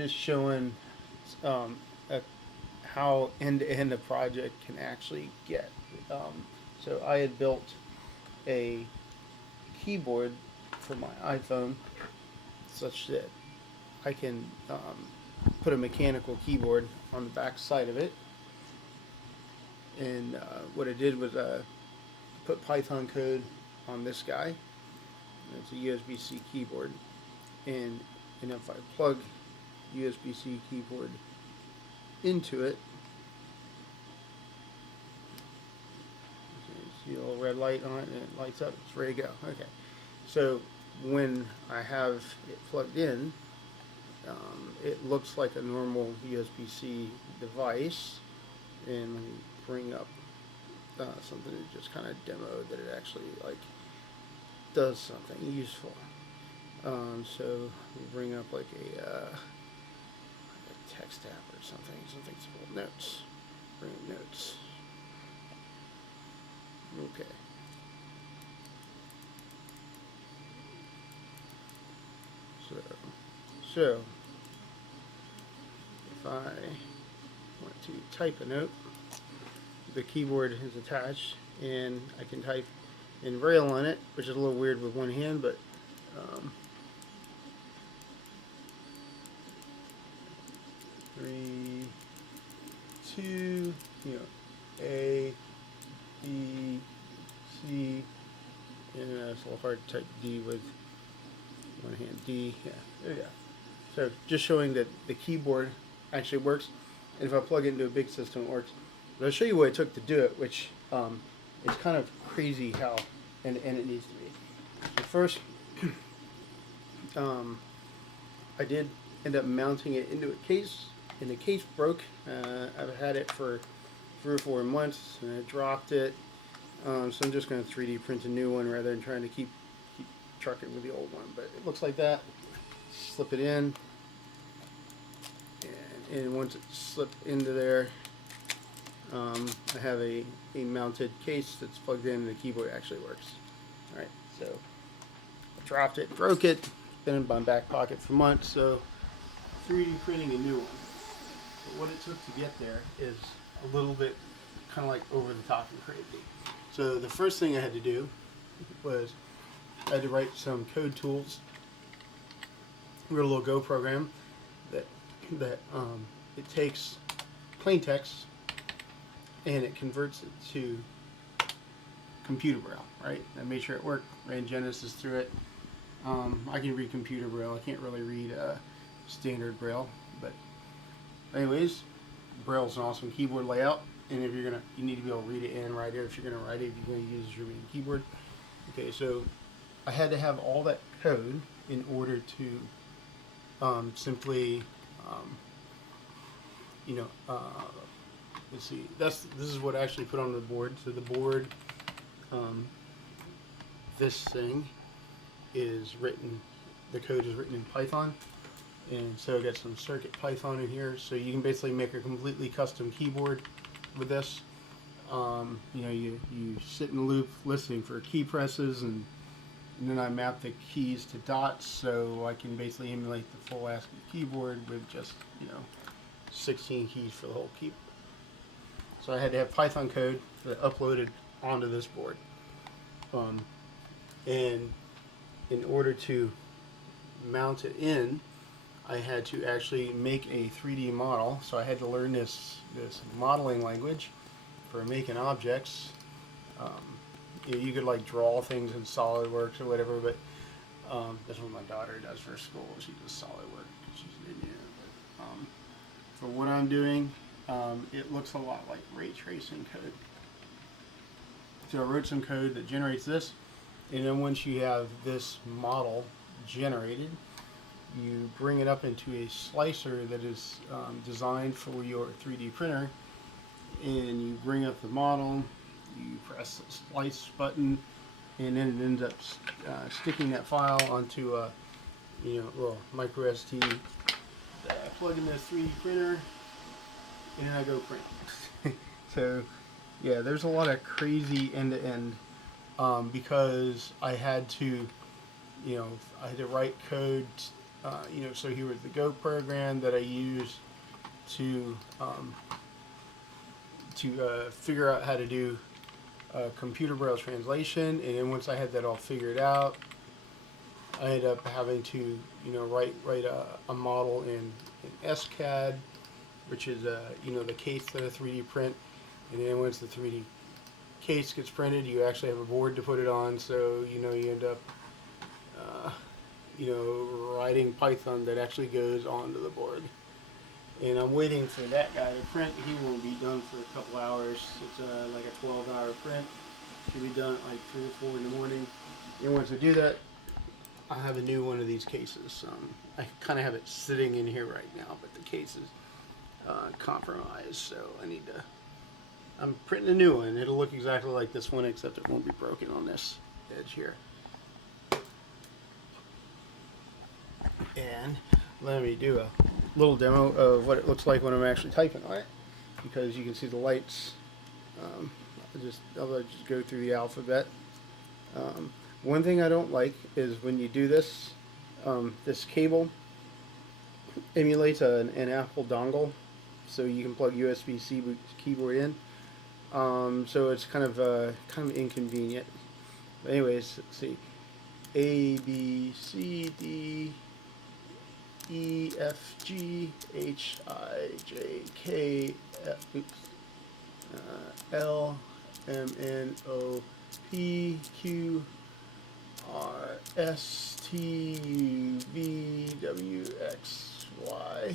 Just showing um, a, how end-to-end a project can actually get. So I had built a keyboard for my iPhone such that I can put a mechanical keyboard on the back side of it. And what I did was put Python code on this guy. It's a USB-C keyboard, and if I plug USB-C keyboard into it, see a little red light on it, and it lights up. It's ready to go. Okay, so when I have it plugged in, it looks like a normal USB-C device. And let me bring up something to just kind of demo that it actually like does something useful. So we bring up like a text app or something. Something's called notes. Bring up notes. Okay. So if I want to type a note, the keyboard is attached, and I can type in braille on it, which is a little weird with one hand, but um, 3, 2, A, B, C, and it's a little hard to type D with one hand. D, yeah, there you go. So just showing that the keyboard actually works, and if I plug it into a big system, it works. But I'll show you what it took to do it, which it's kind of crazy how and it needs to be. So first, I did end up mounting it into a case, and the case broke. I've had it for 3 or 4 months, and I dropped it. So I'm just going to 3D print a new one rather than trying to keep trucking with the old one. But it looks like that. Slip it in, and once it's slipped into there, I have a mounted case that's plugged in, and the keyboard actually works. Alright, so I dropped it, broke it, been in my back pocket for months, so 3D printing a new one. But what it took to get there is a little bit kind of like over the top and crazy. So the first thing I had to do was I had to write some code tools. We wrote a little Go program that it takes plain text and it converts it to computer braille, right? I made sure it worked, ran Genesis through it. I can read computer braille. I can't really read standard braille, but anyways, braille's an awesome keyboard layout, and if you need to be able to read it and write it. If you're gonna write it, you're gonna use your main keyboard. Okay, so I had to have all that code in order to simply, let's see. This is what I actually put on the board. So the board, this thing is written. The code is written in Python, and so I got some Circuit Python in here. So you can basically make a completely custom keyboard with this. You sit in the loop listening for key presses, and then I map the keys to dots, so I can basically emulate the full ASCII keyboard with just 16 keys for the whole keyboard. So I had to have Python code that uploaded onto this board, and in order to mount it in, I had to actually make a 3D model. So I had to learn this modeling language for making objects. You could like draw things in SolidWorks or whatever, but that's what my daughter does for school. She does SolidWorks because she's an engineer. But for what I'm doing, it looks a lot like ray tracing code. So I wrote some code that generates this, and then once you have this model generated, you bring it up into a slicer that is designed for your 3D printer, and you bring up the model, you press the slice button, and then it ends up sticking that file onto a little micro SD that I plug in this 3D printer, and then I go print. So yeah, there's a lot of crazy end-to-end because I had to write code So here was the Go program that I use to figure out how to do computer braille translation, and then once I had that all figured out, I ended up having to write a model in SCAD, which is the case that a 3D print, and then once the 3D case gets printed, you actually have a board to put it on, so you end up writing Python that actually goes onto the board. And I'm waiting for that guy to print. He won't be done for a couple hours. It's like a 12-hour print. Should be done at like 3 or 4 in the morning. And once I do that, I'll have a new one of these cases. I kind of have it sitting in here right now, but the case is compromised, so I'm printing a new one. It'll look exactly like this one, except it won't be broken on this edge here. And let me do a little demo of what it looks like when I'm actually typing on it, because you can see the lights. I'll just go through the alphabet. One thing I don't like is when you do this, this cable emulates an Apple dongle, so you can plug USB-C keyboard in. So it's kind of inconvenient. But anyways, let's see. A, B, C, D, E, F, G, H, I, J, K, L, M, N, O, P, Q, R, S, T, U, V, W, X, Y,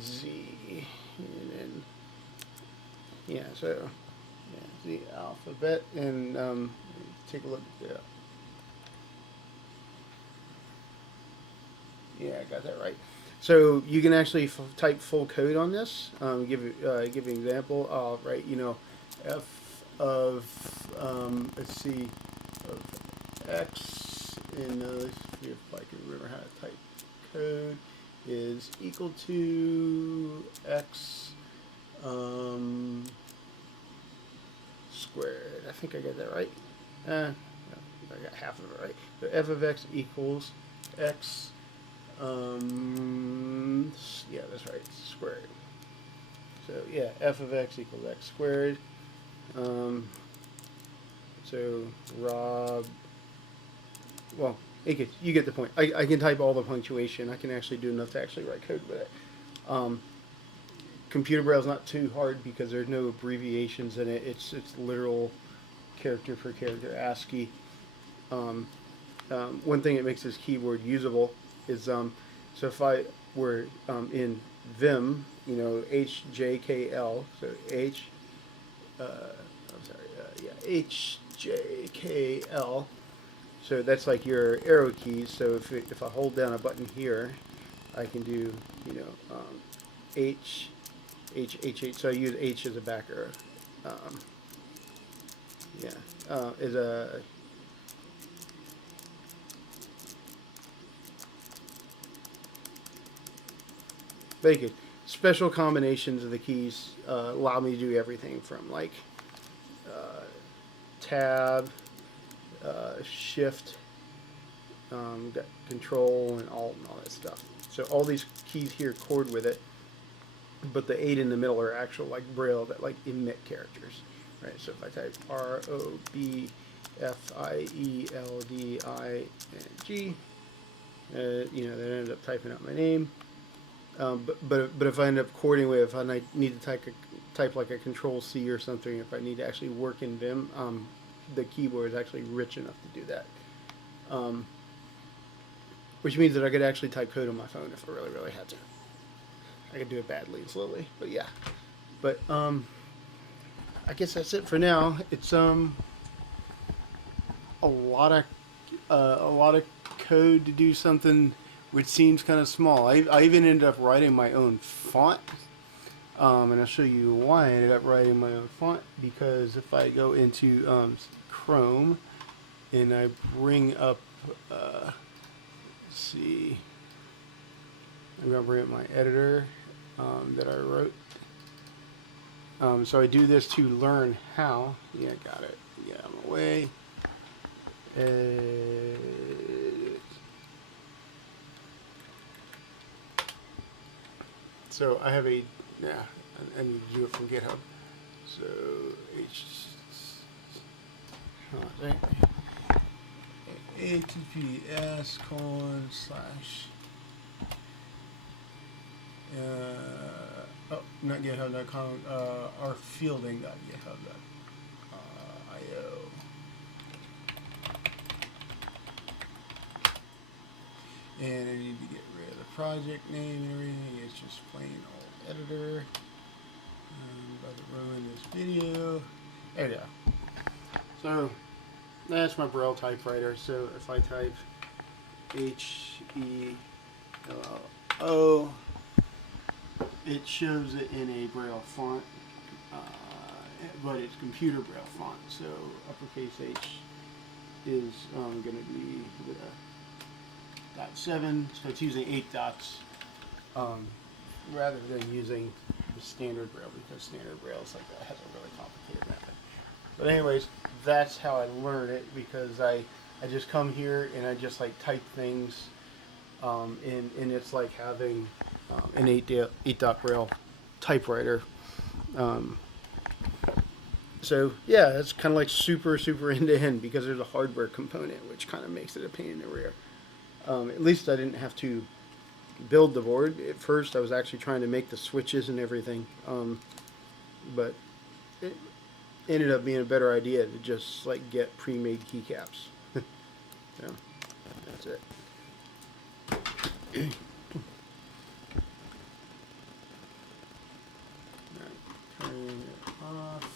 Z. And then, the alphabet. And take a look at that. Yeah, I got that right. So you can actually type full code on this. Give an example. I'll write, F of let's see, of X, and let's see if I can remember how to type code, is equal to X squared. I think I got that right. I got half of it right. So F of X equals X. Yeah, that's right, squared. So yeah, F of X equals X squared. So Rob, well, you get the point. I can type all the punctuation. I can actually do enough to actually write code with it. Computer Braille is not too hard because there's no abbreviations in it. It's literal character for character ASCII. One thing that makes this keyboard usable is so if I were in Vim, HJKL, so HJKL. So that's like your arrow keys. So if I hold down a button here, I can do H. So I use H as a back arrow. Is a very good. Special combinations of the keys allow me to do everything from like tab, shift, got control and alt and all that stuff. So all these keys here chord with it, but the 8 in the middle are actual like braille that like emit characters, right? So if I type ROBFIELDING, that ended up typing out my name. But if I end up chording with, if I need to type like a Control C or something, if I need to actually work in Vim, the keyboard is actually rich enough to do that. Which means that I could actually type code on my phone if I really, really had to. I could do it badly and slowly, but yeah. But I guess that's it for now. It's a lot of code to do something which seems kind of small. I even ended up writing my own font, and I'll show you why I ended up writing my own font. Because if I go into Chrome and I bring up, let's see, I'm gonna bring up my editor that I wrote. So I do this to learn how. Yeah, got it. Yeah, I'm away. So I have a, yeah, I need to do it from GitHub. So https colon slash not github.com, ourfielding.github.io. And I need to get rid of the project name and everything. It's just plain old editor. I'm about to ruin this video. There we go. So that's my Braille typewriter. So if I type HELLO, it shows it in a Braille font, but it's computer Braille font. So uppercase H is going to be with a .7, so it's using 8 dots rather than using the standard Braille, because standard Braille is like that, has a really complicated method. But anyways, that's how I learn it, because I just come here and I just like type things, and it's like having an 8 dot Braille typewriter. So yeah, it's kind of like super end to end, because there's a hardware component, which kind of makes it a pain in the rear. At least I didn't have to build the board. At first I was actually trying to make the switches and everything, but it ended up being a better idea to just like get pre-made keycaps. So that's it. Turn it off.